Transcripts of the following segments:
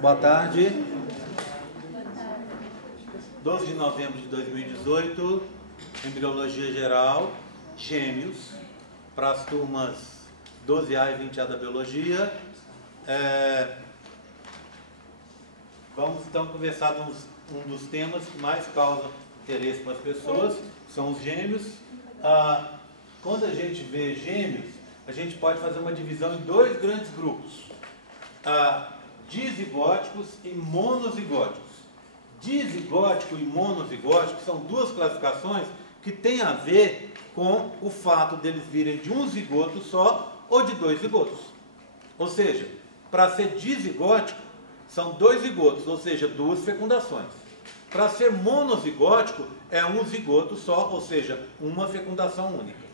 Boa tarde. 12 de novembro de 2018, Embriologia Geral, Gêmeos, para as turmas 12A e 20A da Biologia. Vamos então conversar um dos temas que mais causa interesse para as pessoas, são os gêmeos. Quando a gente vê gêmeos, a gente pode fazer uma divisão em dois grandes grupos, dizigóticos e monozigóticos. Dizigótico e monozigótico são duas classificações que têm a ver com o fato deles virem de um zigoto só ou de dois zigotos. Ou seja, para ser dizigótico, são dois zigotos, ou seja, duas fecundações. Para ser monozigótico, é um zigoto só, ou seja, uma fecundação única.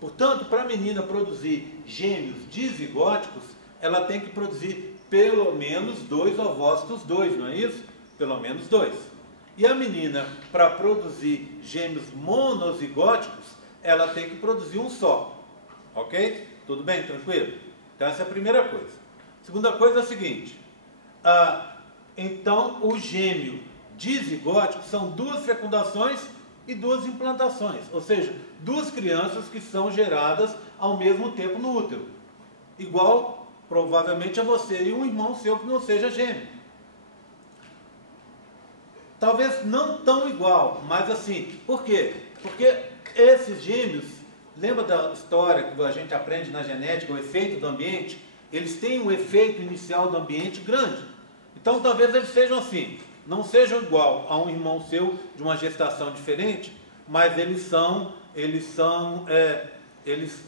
Portanto, para a menina produzir gêmeos dizigóticos, ela tem que produzir pelo menos dois ovócitos, não é isso? Pelo menos dois. E a menina, para produzir gêmeos monozigóticos, ela tem que produzir um só. Ok? Tudo bem? Tranquilo? Então, essa é a primeira coisa. Segunda coisa é a seguinte. Então, o gêmeo dizigótico são duas fecundações e duas implantações. Ou seja, duas crianças que são geradas ao mesmo tempo no útero. Igual, provavelmente, a você e um irmão seu que não seja gêmeo. Talvez não tão igual, mas assim. Por quê? Porque esses gêmeos, lembra da história que a gente aprende na genética, o efeito do ambiente? Eles têm um efeito inicial do ambiente grande. Então talvez eles sejam assim, não sejam igual a um irmão seu de uma gestação diferente, mas eles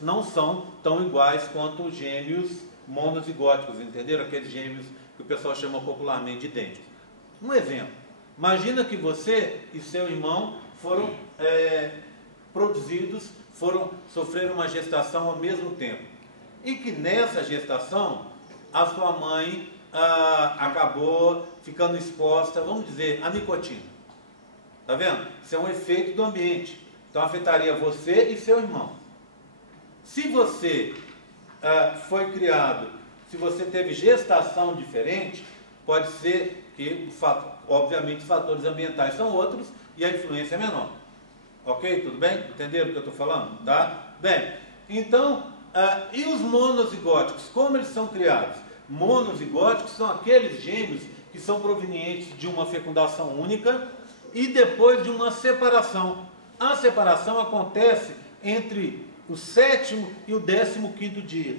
não são tão iguais quanto os gêmeos monozigóticos, entenderam? Aqueles gêmeos que o pessoal chama popularmente de idênticos. Um exemplo. Imagina que você e seu irmão foram sofreram uma gestação ao mesmo tempo. E que nessa gestação, a sua mãe acabou ficando exposta, vamos dizer, à nicotina. Está vendo? Isso é um efeito do ambiente. Então afetaria você e seu irmão. Se você foi criado, se você teve gestação diferente, pode ser que, obviamente, os fatores ambientais são outros e a influência é menor. Ok? Tudo bem? Entenderam o que eu estou falando? Tá? Bem, então, e os monozigóticos? Como eles são criados? Monozigóticos são aqueles gêmeos que são provenientes de uma fecundação única e depois de uma separação. A separação acontece entre o 7º e o 15º dia.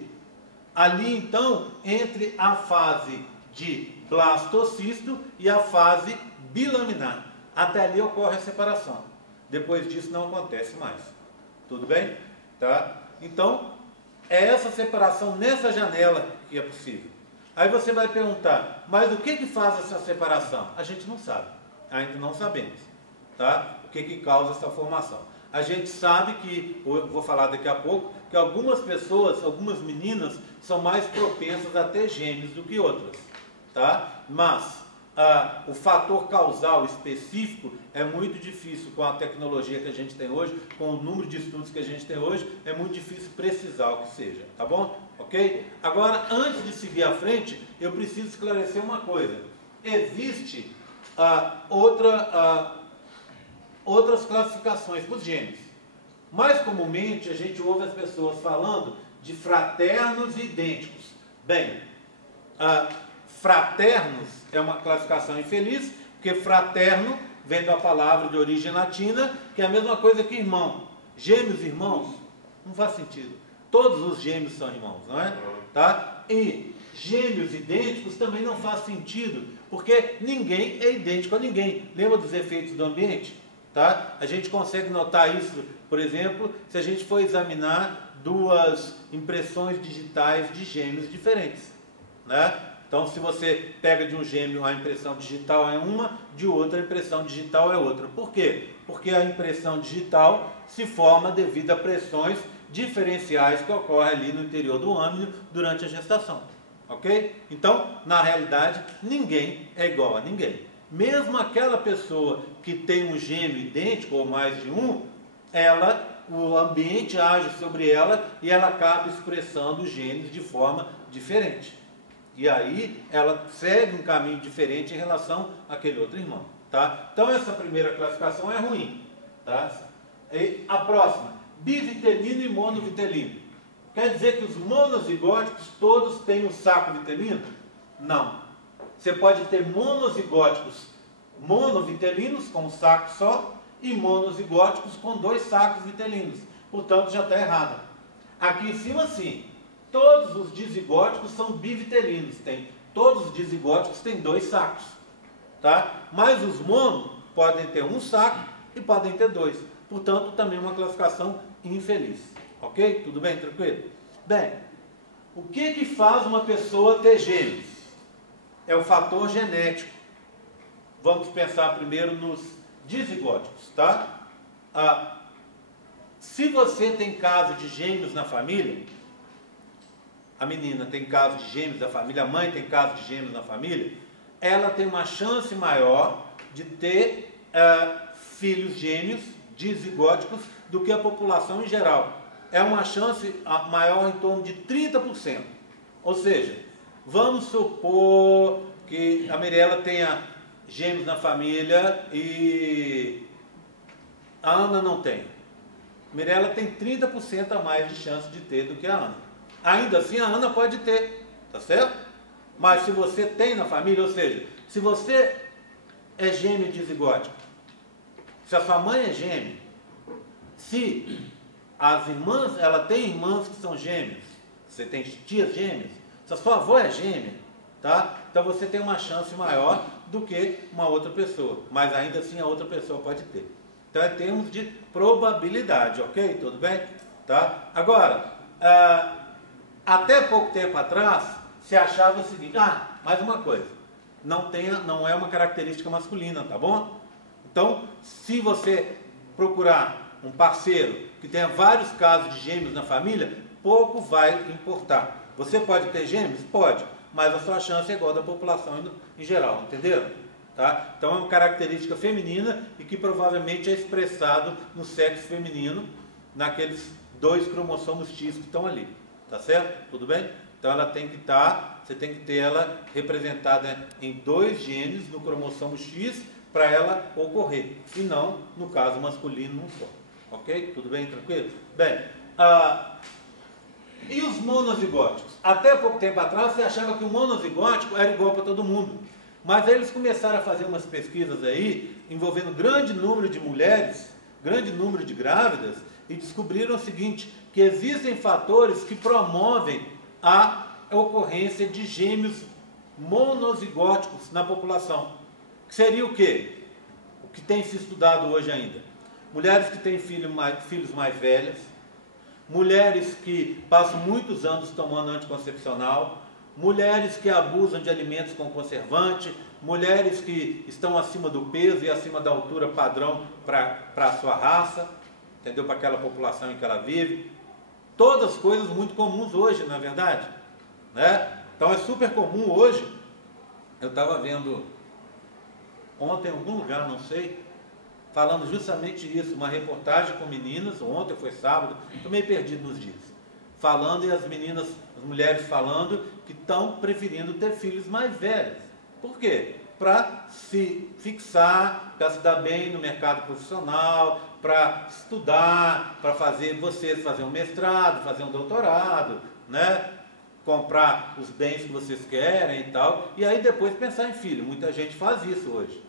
Ali, então, entre a fase de blastocisto e a fase bilaminar. Até ali ocorre a separação. Depois disso não acontece mais. Tudo bem? Tá? Então, é essa separação nessa janela que é possível. Aí você vai perguntar, mas o que faz essa separação? A gente não sabe. Ainda não sabemos. Tá? O que causa essa formação? A gente sabe que, eu vou falar daqui a pouco, que algumas pessoas, algumas meninas, são mais propensas a ter gêmeos do que outras. Tá? Mas o fator causal específico é muito difícil com a tecnologia que a gente tem hoje, com o número de estudos que a gente tem hoje, é muito difícil precisar o que seja, tá bom? Ok? Agora, antes de seguir à frente, eu preciso esclarecer uma coisa. Existe outras classificações para os gêmeos. Mais comumente, a gente ouve as pessoas falando de fraternos e idênticos. Bem, fraternos é uma classificação infeliz, porque fraterno vem da palavra de origem latina, que é a mesma coisa que irmão. Gêmeos irmãos, não faz sentido. Todos os gêmeos são irmãos, não é? Tá? E gêmeos idênticos também não faz sentido, porque ninguém é idêntico a ninguém. Lembra dos efeitos do ambiente? Tá? A gente consegue notar isso, por exemplo, se a gente for examinar duas impressões digitais de gêmeos diferentes, né? Então, se você pega de um gêmeo a impressão digital é uma, de outra a impressão digital é outra. Por quê? Porque a impressão digital se forma devido a pressões diferenciais que ocorrem ali no interior do âmino durante a gestação. Ok? Então, na realidade, ninguém é igual a ninguém. Mesmo aquela pessoa que tem um gêmeo idêntico ou mais de um, o ambiente age sobre ela e ela acaba expressando os genes de forma diferente. E aí ela segue um caminho diferente em relação àquele outro irmão. Tá? Então essa primeira classificação é ruim. Tá? E a próxima, bivitelino e monovitelino. Quer dizer que os monozigóticos todos têm um saco vitelino? Não. Você pode ter monozigóticos monovitelinos com um saco só e monozigóticos com 2 sacos vitelinos. Portanto, já está errado. Aqui em cima, sim. Todos os dizigóticos são bivitelinos. Todos os dizigóticos têm 2 sacos. Tá? Mas os mono podem ter um saco e podem ter 2. Portanto, também uma classificação infeliz. Ok? Tudo bem? Tranquilo? Bem, o que faz uma pessoa ter gêmeos? É o fator genético. Vamos pensar primeiro nos dizigóticos, tá? Se você tem caso de gêmeos na família, a menina tem caso de gêmeos da família, a mãe tem caso de gêmeos na família, ela tem uma chance maior de ter filhos gêmeos dizigóticos do que a população em geral. É uma chance maior em torno de 30%. Ou seja, vamos supor que a Mirella tenha gêmeos na família e a Ana não tem. Mirella tem 30% a mais de chance de ter do que a Ana. Ainda assim, a Ana pode ter, tá certo? Mas se você tem na família, ou seja, se você é gêmeo dizigótico, se a sua mãe é gêmea, se as irmãs, ela tem irmãs que são gêmeas, você tem tias gêmeas, se a sua avó é gêmea, tá? Então você tem uma chance maior do que uma outra pessoa, mas ainda assim a outra pessoa pode ter. Então é termos de probabilidade, ok? Tudo bem? Tá? Agora, até pouco tempo atrás, se achava o seguinte, mais uma coisa, não é uma característica masculina, tá bom? Então, se você procurar um parceiro que tenha vários casos de gêmeos na família, pouco vai importar. Você pode ter gêmeos? Pode, mas a sua chance é igual da população em geral, entenderam? Tá? Então é uma característica feminina e que provavelmente é expressado no sexo feminino, naqueles 2 cromossomos X que estão ali, tá certo? Tudo bem? Então ela tem que você tem que ter ela representada em 2 genes no cromossomo X para ela ocorrer, e não no caso masculino num só. Ok? Tudo bem? Tranquilo? Bem, e os monozigóticos? Até pouco tempo atrás você achava que o monozigótico era igual para todo mundo. Mas aí eles começaram a fazer umas pesquisas aí, envolvendo grande número de mulheres, grande número de grávidas, e descobriram o seguinte, que existem fatores que promovem a ocorrência de gêmeos monozigóticos na população. Que seria o quê? O que tem se estudado hoje ainda. Mulheres que têm filhos mais velhas, mulheres que passam muitos anos tomando anticoncepcional, mulheres que abusam de alimentos com conservante, mulheres que estão acima do peso e acima da altura padrão para a sua raça, entendeu? Para aquela população em que ela vive. Todas coisas muito comuns hoje, não é verdade? Né? Então é super comum hoje. Eu estava vendo ontem em algum lugar, não sei, falando justamente isso, uma reportagem com meninas, ontem foi sábado, estou meio perdido nos dias, falando, e as mulheres falando que estão preferindo ter filhos mais velhos. Por quê? Para se fixar, para se dar bem no mercado profissional, para estudar, para fazer um mestrado, fazer um doutorado, né? Comprar os bens que vocês querem e tal, e aí depois pensar em filho. Muita gente faz isso hoje,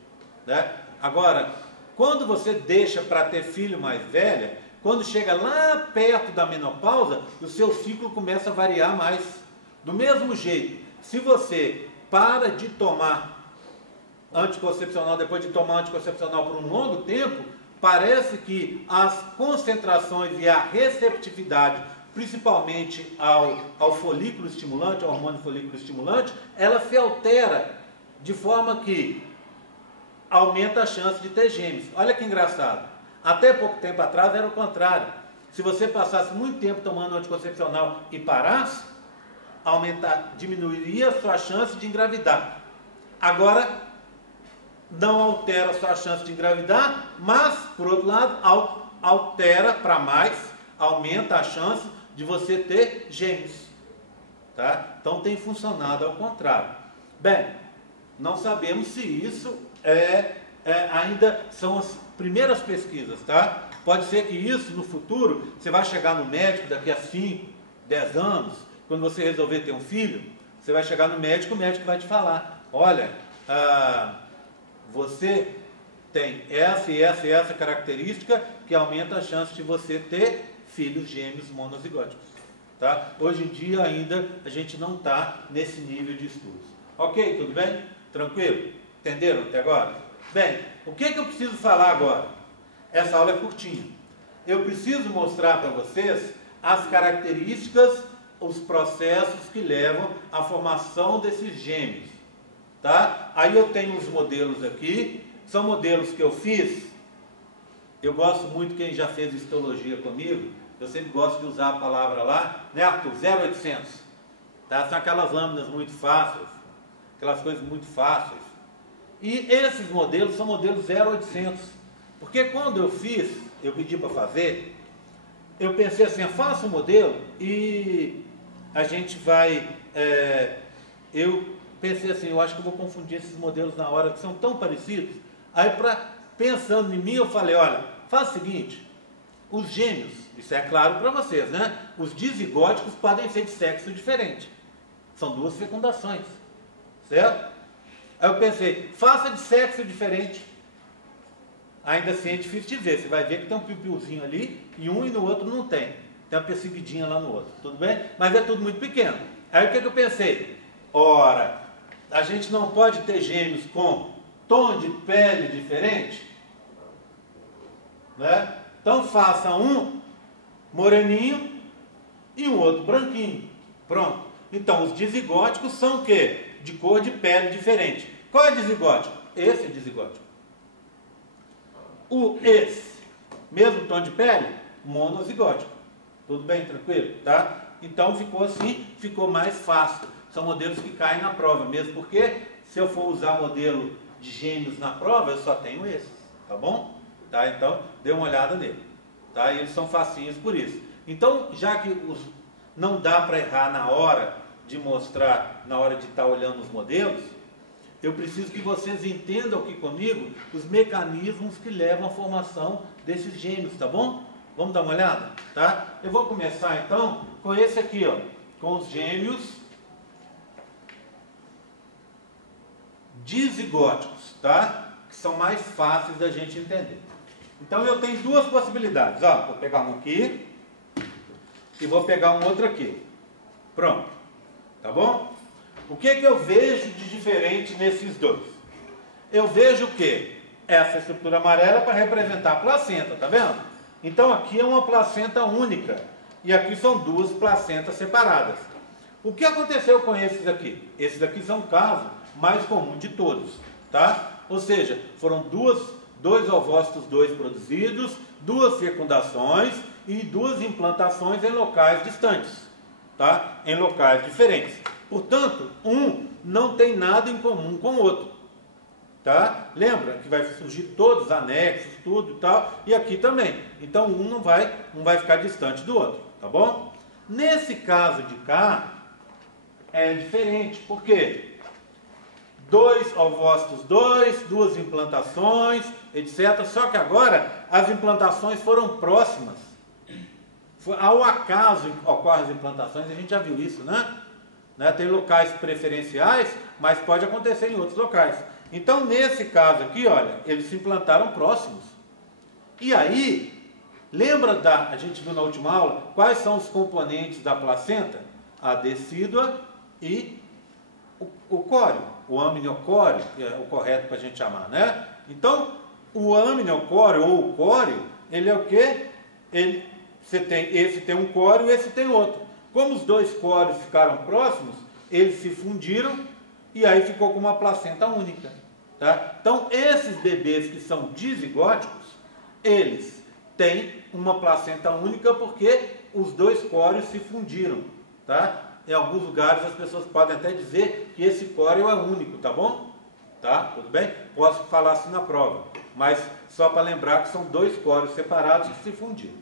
né? Agora, quando você deixa para ter filho mais velha, quando chega lá perto da menopausa, o seu ciclo começa a variar mais. Do mesmo jeito, se você para de tomar anticoncepcional, depois de tomar anticoncepcional por um longo tempo, parece que as concentrações e a receptividade, principalmente ao folículo estimulante, ao hormônio folículo estimulante, ela se altera de forma que aumenta a chance de ter gêmeos. Olha que engraçado. Até pouco tempo atrás era o contrário. Se você passasse muito tempo tomando anticoncepcional e parasse, diminuiria a sua chance de engravidar. Agora, não altera a sua chance de engravidar, mas, por outro lado, altera para mais, aumenta a chance de você ter gêmeos. tá? Então tem funcionado ao contrário. Bem, não sabemos se isso ainda são as primeiras pesquisas, tá? Pode ser que isso no futuro, você vai chegar no médico daqui a 5, 10 anos, quando você resolver ter um filho, você vai chegar no médico, o médico vai te falar, olha, você tem essa e essa e essa característica que aumenta a chance de você ter filhos gêmeos monozigóticos. Tá? Hoje em dia ainda a gente não está nesse nível de estudos. Ok, tudo bem? Tranquilo? Entenderam até agora? Bem, o que eu preciso falar agora? Essa aula é curtinha. Eu preciso mostrar para vocês as características, os processos que levam à formação desses gêmeos. Tá? Aí eu tenho os modelos aqui, são modelos que eu fiz. Eu gosto muito, quem já fez histologia comigo, eu sempre gosto de usar a palavra lá, né, Arthur? 0800. Tá? São aquelas lâminas muito fáceis, aquelas coisas muito fáceis. E esses modelos são modelos 0800. Porque quando eu fiz, eu pedi para fazer, eu pensei assim, faça um modelo e a gente vai... eu pensei assim, eu acho que eu vou confundir esses modelos na hora, que são tão parecidos. Aí, pensando em mim, eu falei, olha, faz o seguinte, os gêmeos, isso é claro para vocês, né? Os dizigóticos podem ser de sexo diferente. São duas fecundações, certo? Aí eu pensei, faça de sexo diferente. Ainda assim é difícil de ver, você vai ver que tem um piu-piuzinho ali, e um e no outro não tem. Tem uma perseguidinha lá no outro, tudo bem? Mas é tudo muito pequeno. Aí o que eu pensei? Ora, a gente não pode ter gêmeos com tom de pele diferente, né? Então faça um moreninho e um outro branquinho. Pronto. Então os dizigóticos são o quê? De cor de pele diferente. Qual é dizigótico? Esse é dizigótico. Esse, mesmo tom de pele, monozigótico. Tudo bem, tranquilo? Tá? Então ficou assim, ficou mais fácil. São modelos que caem na prova, mesmo porque se eu for usar modelo de gêmeos na prova, eu só tenho esses, tá bom? Tá? Então, dê uma olhada nele. Tá? E eles são facinhos por isso. Então, já que não dá para errar na hora de mostrar, na hora de estar olhando os modelos, eu preciso que vocês entendam aqui comigo os mecanismos que levam à formação desses gêmeos, tá bom? Vamos dar uma olhada? Tá? Eu vou começar então com esse aqui, ó, com os gêmeos dizigóticos, tá? Que são mais fáceis da gente entender. Então eu tenho duas possibilidades, ó, vou pegar um aqui e vou pegar um outro aqui. Pronto, tá bom? O que eu vejo de diferente nesses dois? Eu vejo o quê? Essa estrutura amarela para representar a placenta, tá vendo? Então aqui é uma placenta única e aqui são duas placentas separadas. O que aconteceu com esses aqui? Esses aqui são o caso mais comum de todos, tá? Ou seja, foram dois ovócitos, dois produzidos, duas fecundações e duas implantações em locais distantes, tá? Em locais diferentes. Portanto, um não tem nada em comum com o outro, tá? Lembra que vai surgir todos os anexos, tudo e tal, e aqui também. Então, um não vai ficar distante do outro, tá bom? Nesse caso de cá, é diferente, por quê? Dois ovócitos, duas implantações, etc. Só que agora as implantações foram próximas. Ao acaso ocorrem as implantações, a gente já viu isso, né? Tem locais preferenciais, mas pode acontecer em outros locais. Então, nesse caso aqui, olha, eles se implantaram próximos. E aí, lembra a gente viu na última aula, quais são os componentes da placenta? A decídua e o córeo, o amniocóreo, que é o correto para a gente chamar, né? Então, o amniocóreo ou o córeo, ele é o quê? Esse tem um córeo e esse tem outro. Como os dois córeos ficaram próximos, eles se fundiram e aí ficou com uma placenta única, tá? Então, esses bebês que são dizigóticos, eles têm uma placenta única porque os dois córeos se fundiram, tá? Em alguns lugares as pessoas podem até dizer que esse córeo é único, tá bom? Tá? Tudo bem? Posso falar assim na prova, mas só para lembrar que são dois córeos separados que se fundiram,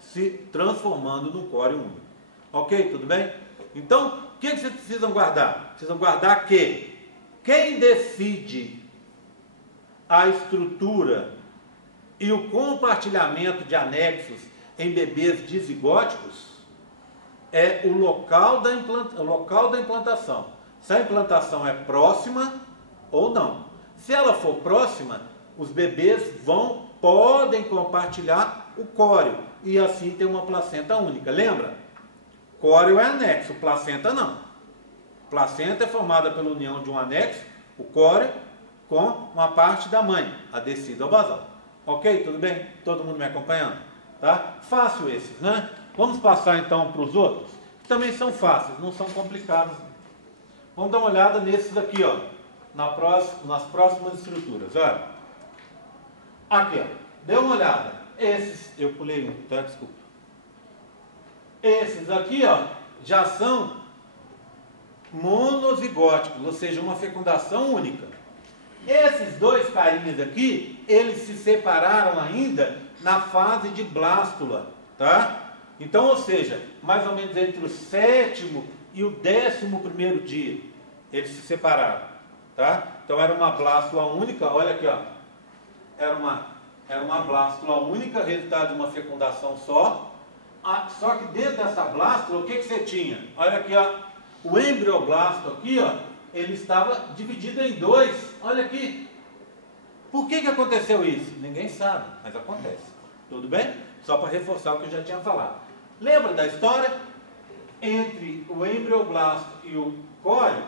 se transformando num córeo único. Ok? Tudo bem? Então, o que vocês precisam guardar? Precisam guardar que quem decide a estrutura e o compartilhamento de anexos em bebês dizigóticos é o local da implantação. Se a implantação é próxima ou não. Se ela for próxima, os bebês podem compartilhar o córeo e assim ter uma placenta única. Lembra? Córeo é anexo, placenta não. Placenta é formada pela união de um anexo, o córeo, com uma parte da mãe, a descida ao basal. Ok? Tudo bem? Todo mundo me acompanhando? Tá? Fácil esses, né? Vamos passar então para os outros, que também são fáceis, não são complicados. Vamos dar uma olhada nesses aqui, ó, nas próximas estruturas. Olha. Aqui, ó. Dê uma olhada. Esses, eu pulei um, tá? Desculpa. Esses aqui, ó, já são monozigóticos, ou seja, uma fecundação única. Esses dois carinhas aqui, eles se separaram ainda na fase de blástula, tá? Então, ou seja, mais ou menos entre o 7º e o 11º dia, eles se separaram, tá? Então era uma blástula única, olha aqui, ó, era uma blástula única, resultado de uma fecundação só. Só que dentro dessa blástula, o que você tinha? Olha aqui, ó, o embrioblasto aqui, ó, ele estava dividido em dois. Olha aqui. Por que aconteceu isso? Ninguém sabe, mas acontece. Tudo bem? Só para reforçar o que eu já tinha falado. Lembra da história? Entre o embrioblasto e o córeo,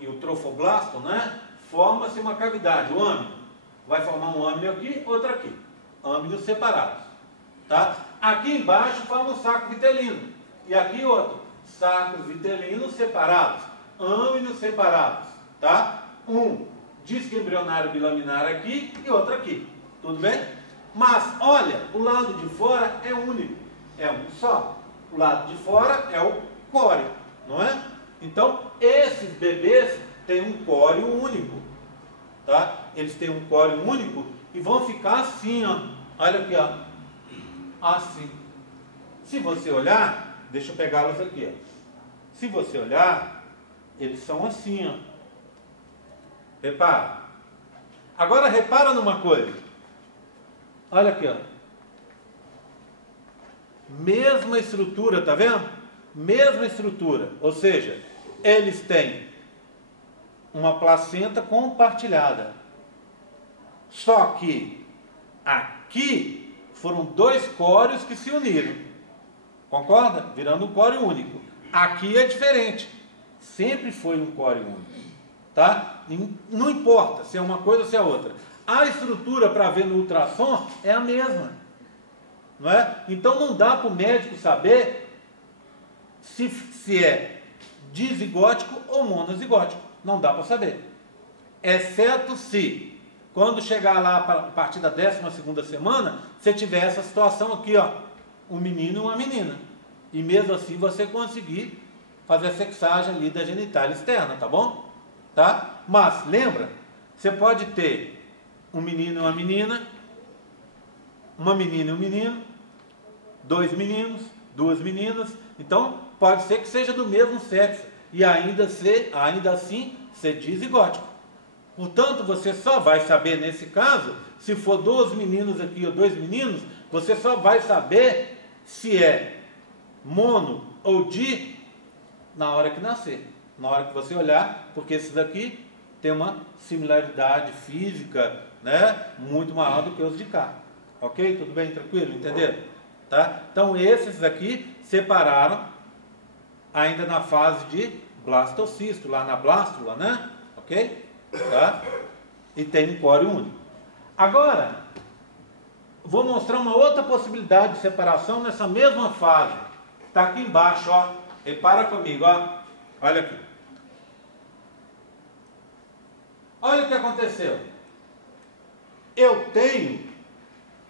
e o trofoblasto, né? Forma-se uma cavidade, o âmino. Vai formar um âmino aqui, outro aqui. Âminos separados. Tá? Aqui embaixo forma um saco vitelino. E aqui outro. Sacos vitelinos separados. Âminos separados. Tá? Um disco embrionário bilaminar aqui e outro aqui. Tudo bem? Mas, olha, o lado de fora é único. É um só. O lado de fora é o córeo. Não é? Então, esses bebês têm um córeo único. Tá? Eles têm um córeo único e vão ficar assim, ó. Olha aqui, ó. Assim. Se você olhar, deixa eu pegá-los aqui, ó. Se você olhar, eles são assim, ó. Repara. Agora repara numa coisa. Olha aqui, ó. Mesma estrutura, tá vendo? Mesma estrutura. Ou seja, eles têm uma placenta compartilhada. Só que aqui foram dois córeos que se uniram. Concorda? Virando um córeo único. Aqui é diferente. Sempre foi um córeo único. Tá? Não importa se é uma coisa ou se é outra. A estrutura para ver no ultrassom é a mesma. Não é? Então não dá para o médico saber se é dizigótico ou monozigótico. Não dá para saber. Exceto se, quando chegar lá a partir da 12ª semana, você tiver essa situação aqui, ó, um menino e uma menina. E mesmo assim você conseguir fazer a sexagem ali da genitália externa, tá bom? Tá? Mas, lembra, você pode ter um menino e uma menina e um menino, dois meninos, duas meninas. Então, pode ser que seja do mesmo sexo e ainda assim ser dizigótico. Portanto, você só vai saber nesse caso, se for dois meninos aqui ou dois meninos, você só vai saber se é mono ou di na hora que nascer. Na hora que você olhar, porque esses aqui tem uma similaridade física, né, muito maior do que os de cá. Ok? Tudo bem? Tranquilo? Entenderam? Tá? Então esses aqui separaram ainda na fase de blastocisto, lá na blástula, né? Ok? Tá? E tem um córeo único. Agora, vou mostrar uma outra possibilidade de separação nessa mesma fase. Está aqui embaixo, ó. Repara comigo, ó. Olha aqui. Olha o que aconteceu. Eu tenho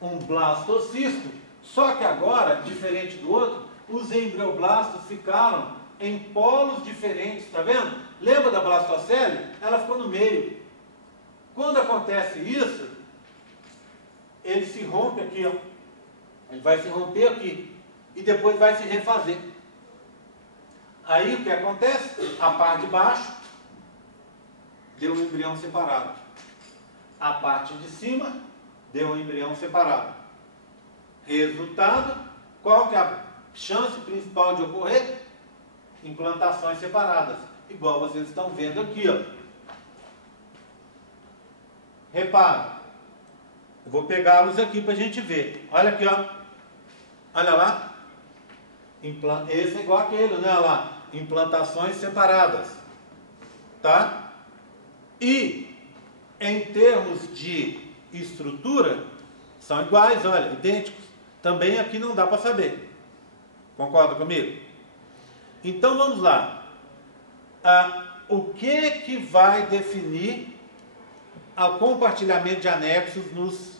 um blastocisto, só que agora, diferente do outro, os embrioblastos ficaram em polos diferentes, tá vendo? Lembra da blastocele? Ela ficou no meio. Quando acontece isso, ele se rompe aqui, ó. Ele vai se romper aqui e depois vai se refazer. Aí o que acontece? A parte de baixo deu um embrião separado. A parte de cima deu um embrião separado. Resultado, qual que é a chance principal de ocorrer? Implantações separadas. Igual vocês estão vendo aqui, ó. Repara. Eu vou pegá-los aqui para a gente ver. Olha aqui, ó. Olha lá. Esse é igual aquele, né? Olha lá. Implantações separadas. Tá? E, em termos de estrutura, são iguais, olha, idênticos. Também aqui não dá para saber. Concorda comigo? Então, vamos lá. O que vai definir o compartilhamento de anexos nos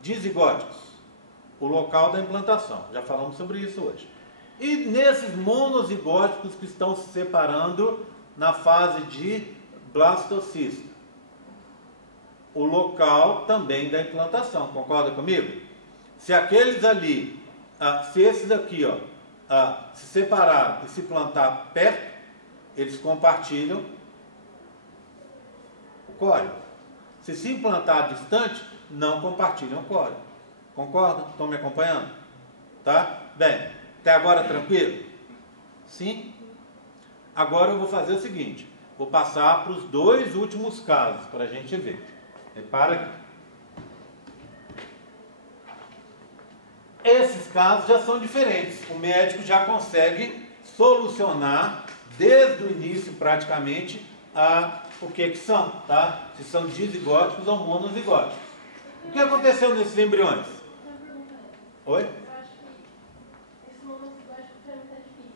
dizigóticos? O local da implantação. Já falamos sobre isso hoje. E nesses monozigóticos que estão se separando na fase de blastocisto. O local também da implantação. Concorda comigo? Se aqueles ali, se esses aqui, ó, se separar e se plantar perto, eles compartilham o córeo. Se implantar distante, não compartilham o córeo. Concorda? Estão me acompanhando? Tá? Bem, até agora tranquilo? Sim? Agora eu vou fazer o seguinte, vou passar para os 2 últimos casos, para a gente ver. Repara aqui. Esses casos já são diferentes. O médico já consegue solucionar desde o início praticamente o que são, tá? Se são dizigóticos ou monozigóticos. O que aconteceu nesses embriões? Oi? Eu acho que esse monozigótico também está difícil.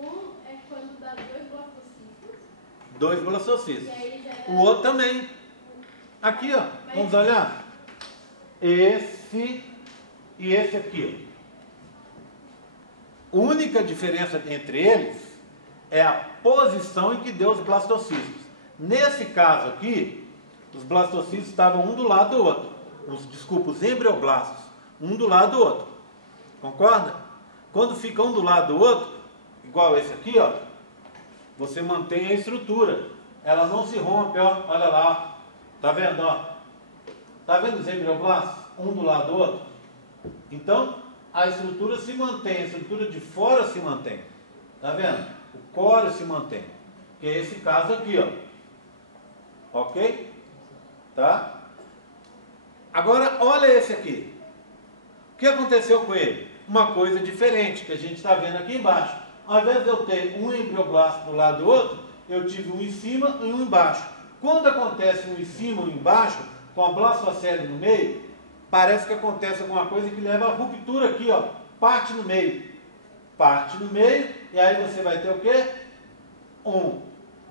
Um é quando dá 2 blastocistos. 2 blastocistos. E aí já é... O outro também. Aqui, ó. Vamos olhar. Esse e esse aqui, ó. A única diferença entre eles é a posição em que deu os blastocistos. Nesse caso aqui, os blastocistos estavam um do lado do outro. Os embrioblastos, um do lado do outro. Concorda? Quando fica um do lado do outro, igual esse aqui, ó, você mantém a estrutura. Ela não se rompe, ó. Olha lá. Tá vendo, ó? Tá vendo os embrioblastos? Um do lado do outro? Então, a estrutura se mantém, a estrutura de fora se mantém. Tá vendo? O córeo se mantém. Que é esse caso aqui, ó. Ok? Tá? Agora, olha esse aqui. O que aconteceu com ele? Uma coisa diferente que a gente está vendo aqui embaixo. Ao invés de eu ter um embrioblasto do lado do outro, eu tive um em cima e um embaixo. Quando acontece um em cima e um embaixo, com a blastocele no meio, parece que acontece alguma coisa que leva a ruptura aqui, ó. Parte no meio. Parte no meio, e aí você vai ter o quê? Um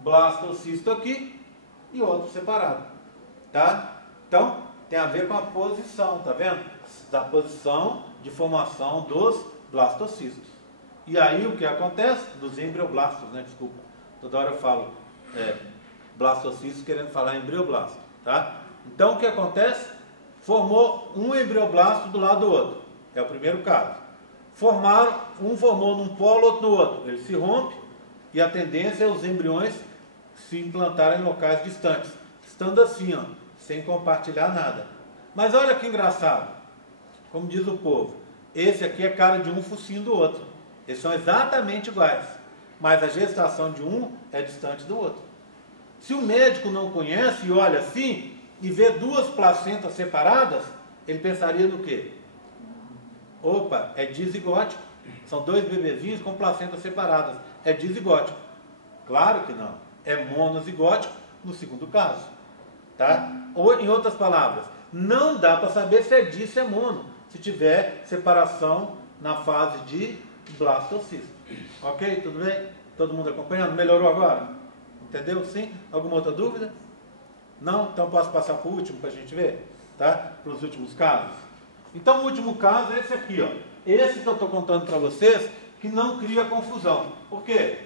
blastocisto aqui e outro separado. Tá? Então, tem a ver com a posição, tá vendo? Da posição de formação dos blastocistos. E aí o que acontece? Dos embrioblastos, né? Desculpa. Toda hora eu falo blastocistos querendo falar embrioblasto, tá? Então o que acontece? Formou um embrioblasto do lado do outro. É o primeiro caso. Um formou num polo, outro no outro. Ele se rompe e a tendência é os embriões se implantarem em locais distantes. Estando assim, ó, sem compartilhar nada. Mas olha que engraçado. Como diz o povo, esse aqui é cara de um, focinho do outro. Eles são exatamente iguais. Mas a gestação de um é distante do outro. Se o médico não conhece e olha assim, e vê 2 placentas separadas, ele pensaria no quê? Opa, é dizigótico. São 2 bebezinhos com placentas separadas. É dizigótico. Claro que não. É monozigótico no segundo caso. Tá? Ou, em outras palavras, não dá para saber se é di, se é mono, se tiver separação na fase de blastocisto. Ok? Tudo bem? Todo mundo acompanhando? Melhorou agora? Entendeu? Sim? Alguma outra dúvida? Não? Então posso passar para o último para a gente ver? Tá? Para os últimos casos? Então o último caso é esse aqui, ó. Esse que eu estou contando para vocês, que não cria confusão. Por quê?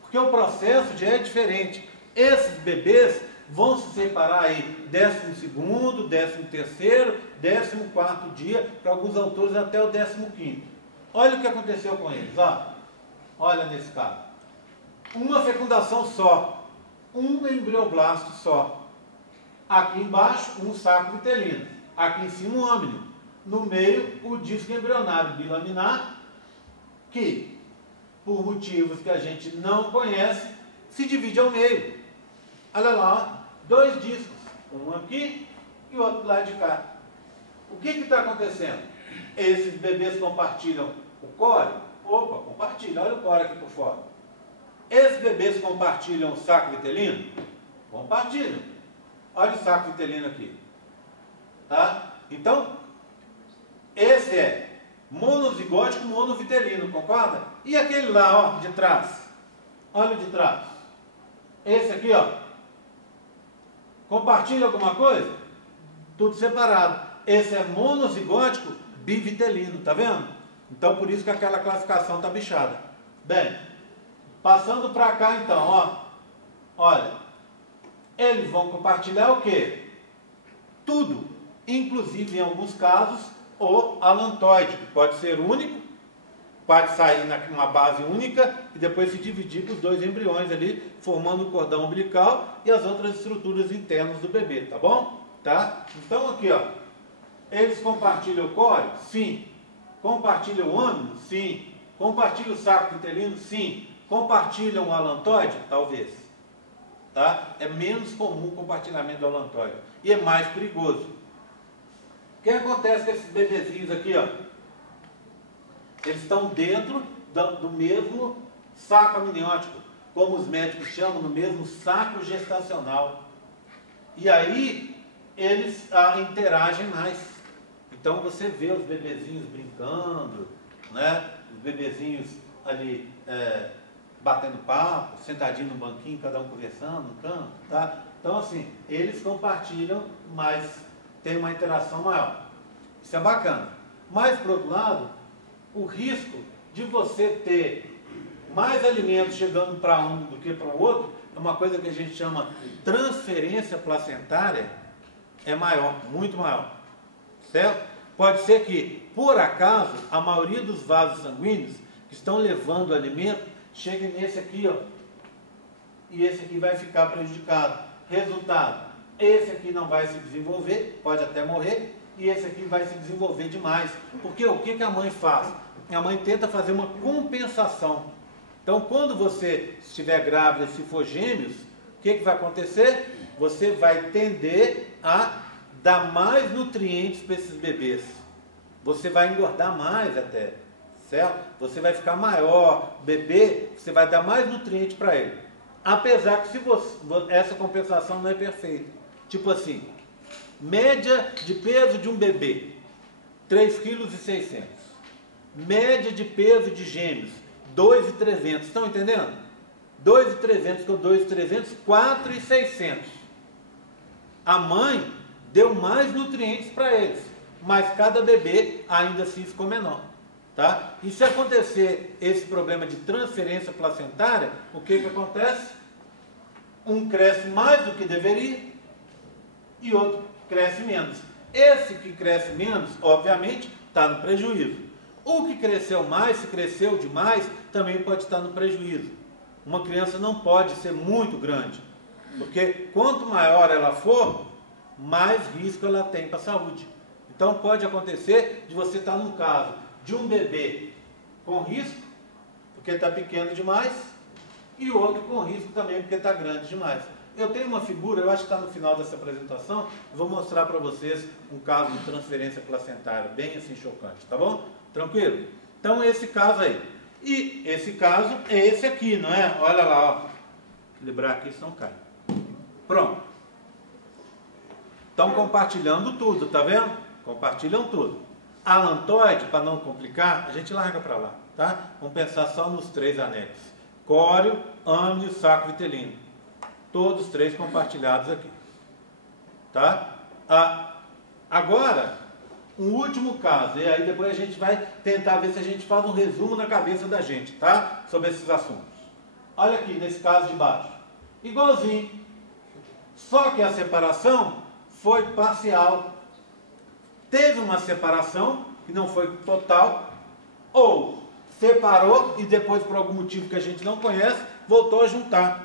Porque o processo já é diferente. Esses bebês vão se separar aí 12º, 13º, 14º dia, para alguns autores até o 15º. Olha o que aconteceu com eles, ó. Olha nesse caso. uma fecundação só, um embrioblasto só. Aqui embaixo, um saco vitelino. Aqui em cima, um âmino. No meio, o disco embrionário bilaminar, que, por motivos que a gente não conhece, se divide ao meio. Olha lá, ó, dois discos. Um aqui e o outro do lado de cá. O que está acontecendo? Esses bebês compartilham o core? Opa, compartilham. Olha o core aqui por fora. Esses bebês compartilham o saco vitelino? Compartilham. Olha o saco vitelino aqui. Tá? Então, esse é monozigótico monovitelino, concorda? E aquele lá, ó, de trás? Olha o de trás. Esse aqui, ó. Compartilha alguma coisa? Tudo separado. Esse é monozigótico bivitelino, tá vendo? Então, por isso que aquela classificação tá bichada. Bem, passando para cá então, ó. Olha, eles vão compartilhar o quê? Tudo, inclusive em alguns casos, o alantoide, que pode ser único, pode sair numa base única e depois se dividir com os dois embriões ali, formando o cordão umbilical e as outras estruturas internas do bebê, tá bom? Tá? Então aqui, ó, eles compartilham o core? Sim. Compartilham o âmino? Sim. Compartilham o saco vitelino? Sim. Compartilham o alantoide? Talvez. Tá? É menos comum o compartilhamento do alantoide e é mais perigoso. O que acontece com esses bebezinhos aqui, ó? Eles estão dentro do mesmo saco amniótico, como os médicos chamam, no mesmo saco gestacional. E aí eles interagem mais. Então você vê os bebezinhos brincando, né? Os bebezinhos ali batendo papo, sentadinho no banquinho, cada um conversando no canto, tá? Então assim, eles compartilham, mas tem uma interação maior. Isso é bacana. Mas, por outro lado, o risco de você ter mais alimentos chegando para um do que para o outro é uma coisa que a gente chama transferência placentária, é maior, muito maior. Certo? Pode ser que, por acaso, a maioria dos vasos sanguíneos que estão levando o alimento chegue nesse aqui, ó, e esse aqui vai ficar prejudicado. Resultado, esse aqui não vai se desenvolver, pode até morrer, e esse aqui vai se desenvolver demais. Porque o que a mãe faz? A mãe tenta fazer uma compensação. Então, quando você estiver grávida, se for gêmeos, o que vai acontecer? Você vai tender a dar mais nutrientes para esses bebês. Você vai engordar mais até, certo? Você vai ficar maior, bebê, você vai dar mais nutrientes para ele. Apesar que essa compensação não é perfeita. Tipo assim, média de peso de um bebê, 3,6 kg. Média de peso de gêmeos, 2,300. Estão entendendo? 2,300 com 2,300, 4,600. A mãe deu mais nutrientes para eles, mas cada bebê ainda assim ficou menor. Tá? E se acontecer esse problema de transferência placentária, o que acontece? Um cresce mais do que deveria e outro cresce menos. Esse que cresce menos, obviamente, está no prejuízo. O que cresceu mais, se cresceu demais, também pode estar no prejuízo. Uma criança não pode ser muito grande, porque quanto maior ela for, mais risco ela tem para a saúde. Então pode acontecer de você estar num caso de um bebê com risco, porque está pequeno demais, e outro com risco também, porque está grande demais. Eu tenho uma figura, eu acho que está no final dessa apresentação, vou mostrar para vocês um caso de transferência placentária, bem assim chocante, tá bom? Tranquilo? Então esse caso aí. E esse caso é esse aqui, não é? Olha lá, ó. Equilibrar aqui, senão cai. Pronto. Estão compartilhando tudo, tá vendo? Compartilham tudo. Alantoide, para não complicar, a gente larga para lá, tá? Vamos pensar só nos três anexos. Córeo, âmino e saco vitelino. Todos três compartilhados aqui. Tá? Agora, um último caso, e aí depois a gente vai tentar ver se a gente faz um resumo na cabeça da gente, tá? Sobre esses assuntos. Olha aqui, nesse caso de baixo. Igualzinho. Só que a separação foi parcial. Teve uma separação, que não foi total, ou separou e depois, por algum motivo que a gente não conhece, voltou a juntar.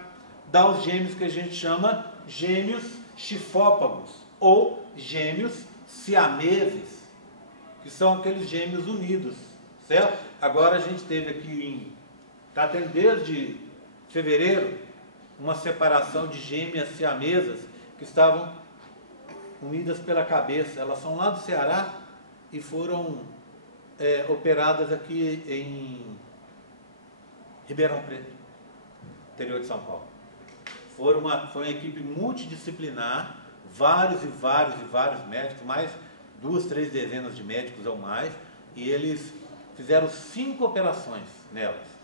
Dá os gêmeos que a gente chama gêmeos chifópagos ou gêmeos siameses, que são aqueles gêmeos unidos, certo? Agora a gente teve aqui, está tendo desde fevereiro, uma separação de gêmeas siamesas que estavam unidas pela cabeça. Elas são lá do Ceará e foram operadas aqui em Ribeirão Preto, interior de São Paulo. Foi uma equipe multidisciplinar, vários médicos, mais 2, 3 dezenas de médicos ou mais, e eles fizeram 5 operações nelas.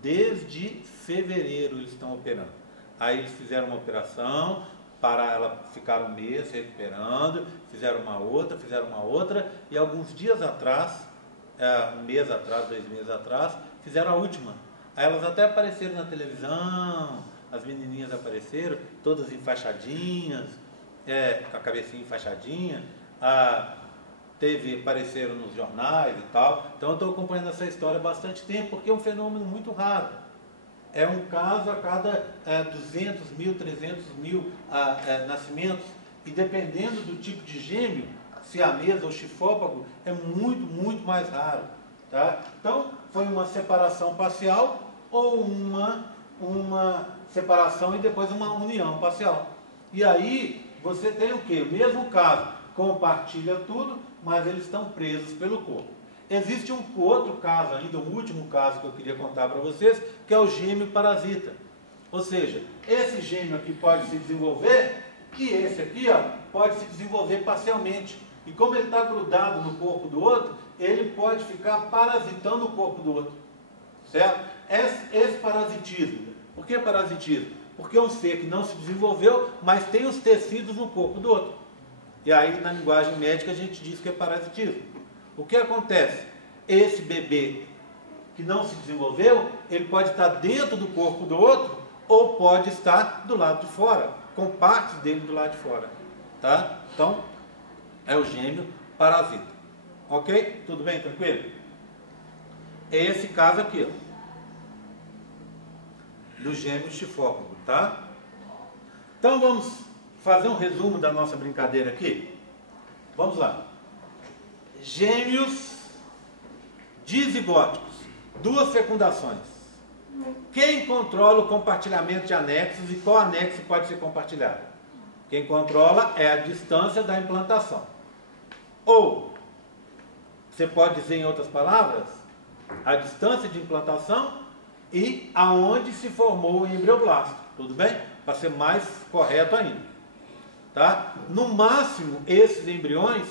Desde fevereiro eles estão operando. Aí eles fizeram uma operação, para ela ficar um mês recuperando, fizeram uma outra, e alguns dias atrás, um mês atrás, 2 meses atrás, fizeram a última. Aí elas até apareceram na televisão, as menininhas apareceram, todas enfaixadinhas, com a cabecinha enfaixadinha, apareceram nos jornais e tal. Então eu estou acompanhando essa história há bastante tempo, porque é um fenômeno muito raro. É um caso a cada 200 mil, 300 mil nascimentos, e dependendo do tipo de gêmeo, siamês ou chifópago, é muito mais raro. Tá? Então, foi uma separação parcial ou uma separação e depois uma união parcial. E aí, você tem o quê? O mesmo caso, compartilha tudo, mas eles estão presos pelo corpo. Existe um outro caso ainda, um último caso que eu queria contar para vocês, que é o gêmeo parasita. Ou seja, esse gêmeo aqui pode se desenvolver e esse aqui pode se desenvolver parcialmente. E como ele está grudado no corpo do outro, ele pode ficar parasitando o corpo do outro. Certo? Esse parasitismo. Por que parasitismo? Porque é um ser que não se desenvolveu, mas tem os tecidos no corpo do outro. E aí, na linguagem médica, a gente diz que é parasitismo. O que acontece? Esse bebê que não se desenvolveu, ele pode estar dentro do corpo do outro ou pode estar do lado de fora, com partes dele do lado de fora. Tá? Então, é o gêmeo parasita. Ok? Tudo bem? Tranquilo? É esse caso aqui, ó, do gêmeo chifópago, tá? Então, vamos fazer um resumo da nossa brincadeira aqui. Vamos lá. Gêmeos dizigóticos, 2 fecundações. Quem controla o compartilhamento de anexos e qual anexo pode ser compartilhado? Quem controla é a distância da implantação. Ou, você pode dizer em outras palavras, a distância de implantação e aonde se formou o embrioblasto. Tudo bem? Para ser mais correto ainda. Tá? No máximo, esses embriões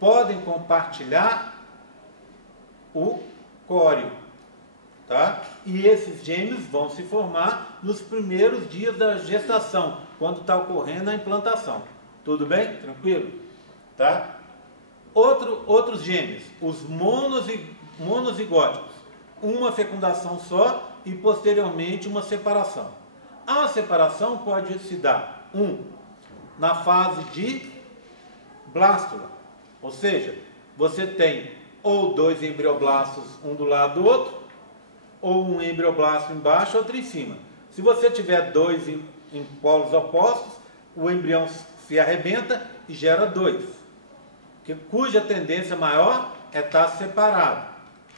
podem compartilhar o córeo, tá? E esses gêmeos vão se formar nos primeiros dias da gestação, quando está ocorrendo a implantação. Tudo bem? Tranquilo? Tá? Outros gêmeos, os monozigóticos, uma fecundação só e posteriormente uma separação. A separação pode se dar, na fase de blástula. Ou seja, você tem ou 2 embrioblastos, um do lado do outro, ou um embrioblasto embaixo, outro em cima. Se você tiver 2 em polos opostos, o embrião se arrebenta e gera 2, cuja tendência maior é estar separado.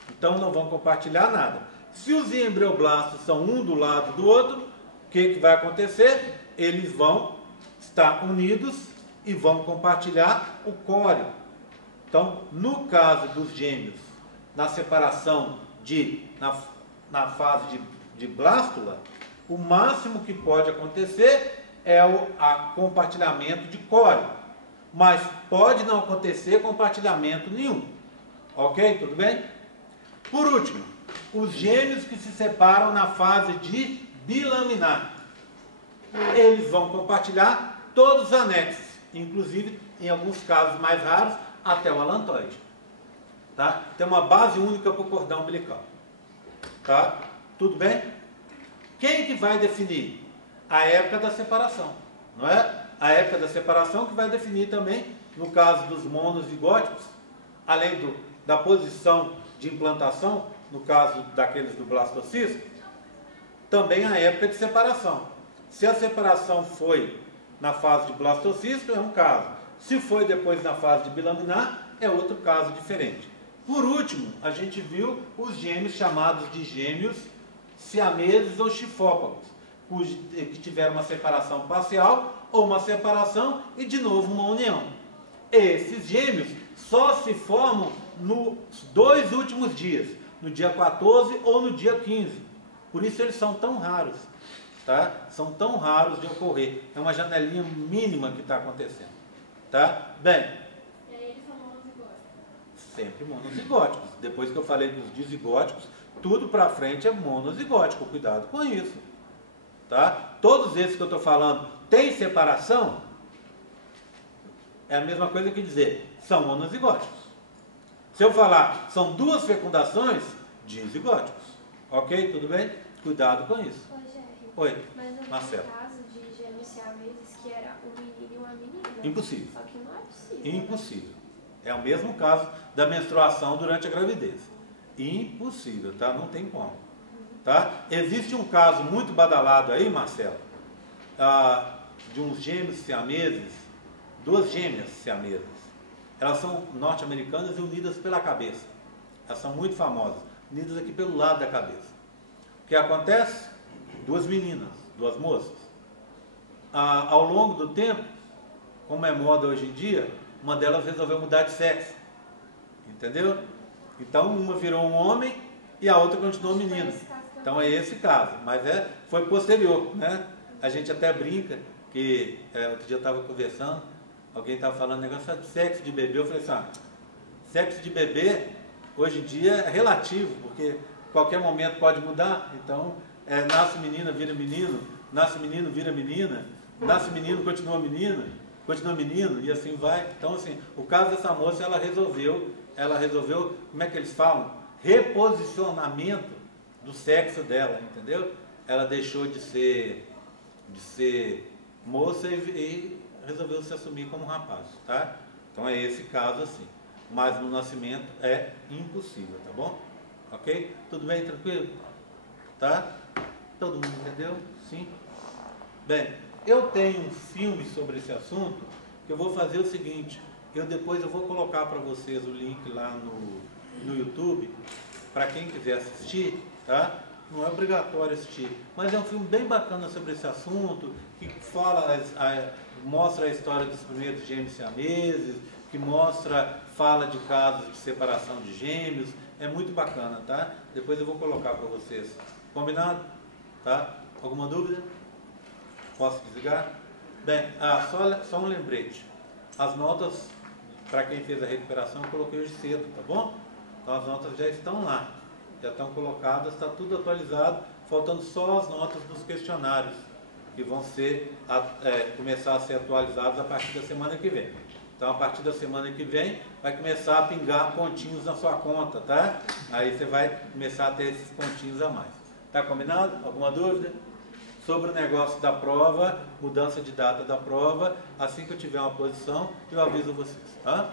Então não vão compartilhar nada. Se os embrioblastos são um do lado do outro, o que vai acontecer? Eles vão estar unidos e vão compartilhar o córeo. Então, no caso dos gêmeos, na separação na fase de blástula, o máximo que pode acontecer é o compartilhamento de córeo. Mas pode não acontecer compartilhamento nenhum. Ok? Tudo bem? Por último, os gêmeos que se separam na fase de bilaminar. Eles vão compartilhar todos os anexos, inclusive, em alguns casos mais raros, até o alantoide. Tá? Tem uma base única para o cordão umbilical. Tá? Tudo bem? Quem que vai definir? A época da separação. Não é? A época da separação que vai definir também, no caso dos monozigóticos, além da posição de implantação, no caso daqueles do blastocisto, também a época de separação. Se a separação foi na fase de blastocisto, é um caso. Se foi depois na fase de bilaminar, é outro caso diferente. Por último, a gente viu os gêmeos chamados de gêmeos siameses ou chifópagos, que tiveram uma separação parcial ou uma separação e de novo uma união. Esses gêmeos só se formam nos 2 últimos dias, no dia 14 ou no dia 15. Por isso eles são tão raros, tá? São tão raros de ocorrer. É uma janelinha mínima que está acontecendo, tá? Bem, E aí eles são monozigóticos. sempre monozigóticos. Depois que eu falei dos dizigóticos, tudo para frente é monozigótico. Cuidado com isso, tá? Todos esses que eu estou falando têm separação, é a mesma coisa que dizer, são monozigóticos. Se eu falar, são 2 fecundações, dizigóticos. Ok? Tudo bem? Cuidado com isso. Ô, Jerry, Oi, mas eu vi Marcelo. um caso de gêmeos siameses que era um menino e uma menina. Impossível. Só que não é possível. Impossível. É o mesmo caso da menstruação durante a gravidez. Impossível, tá? Não tem como. Tá? Existe um caso muito badalado aí, Marcelo, de uns gêmeos siameses, 2 gêmeas siamesas. Elas são norte-americanas e unidas pela cabeça. Elas são muito famosas, unidas aqui pelo lado da cabeça. O que acontece? 2 meninas, 2 moças. Ao longo do tempo, como é moda hoje em dia, uma delas resolveu mudar de sexo. Entendeu? Então uma virou um homem e a outra continuou menina. Então é esse caso, mas foi posterior, né? A gente até brinca que outro dia eu estava conversando, alguém estava falando negócio de sexo de bebê, eu falei assim, sexo de bebê hoje em dia é relativo, porque qualquer momento pode mudar, então nasce menina, vira menino, nasce menino, vira menina, nasce menino, continua menino, e assim vai. Então assim, o caso dessa moça, ela resolveu, como é que eles falam? Reposicionamento do sexo dela, entendeu? Ela deixou de ser moça e resolveu se assumir como rapaz, tá? Então é esse caso assim. Mas no nascimento é impossível, tá bom? Ok? Tudo bem, tranquilo? Tá? Todo mundo entendeu? Sim? Bem, eu tenho um filme sobre esse assunto que eu vou fazer o seguinte, depois eu vou colocar para vocês o link lá no YouTube, para quem quiser assistir, tá? Não é obrigatório assistir, mas é um filme bem bacana sobre esse assunto, que mostra a história dos primeiros gêmeos siameses, que fala de casos de separação de gêmeos, é muito bacana, tá? Depois eu vou colocar para vocês. Combinado? Tá? Alguma dúvida? Posso desligar? Bem, só um lembrete. As notas, para quem fez a recuperação, eu coloquei hoje cedo, tá bom? Então as notas já estão lá, já estão colocadas, está tudo atualizado, faltando só as notas dos questionários, que vão começar a ser atualizados a partir da semana que vem. Então a partir da semana que vem vai começar a pingar pontinhos na sua conta, tá? Aí você vai começar a ter esses pontinhos a mais. Tá combinado? Alguma dúvida? Sobre o negócio da prova, mudança de data da prova, assim que eu tiver uma posição, eu aviso vocês, tá?